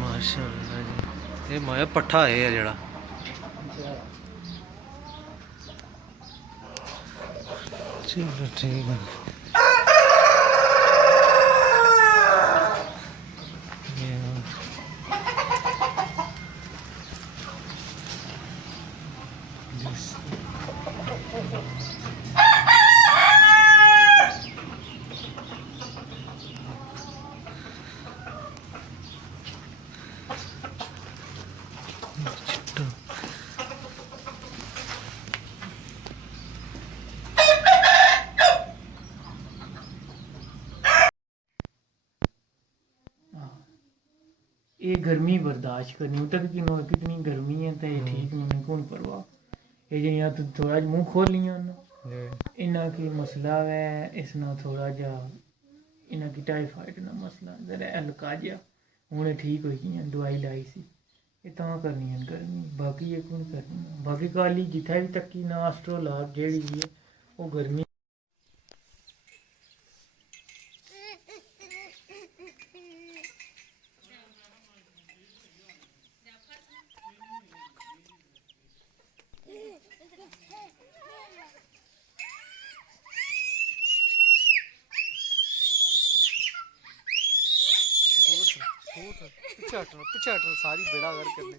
माशाअल्लाह जी, ये माया पट्ठा है जड़ा। चलो ठीक है। ये गर्मी बर्दाश्त करनी उधर कितनी गर्मी है तो ये ठीक नहीं कौन परवाह ये जियां तो थोड़ा मुंह खोल लिया इन्ना की मसला है इसना थोड़ा जा इन्ना की टाइफाइड ना मसला जरा हल्का जा हूँ ठीक हो गई दवाई लाई सी ये तां करनी है गर्मी बाकी ये कौन करनी बाकी काली जिथे भी तक्की ना एस्ट्रोलाब जेड़ी भी है वो गर्मी पिछाटर सारी बेड़ा कर करने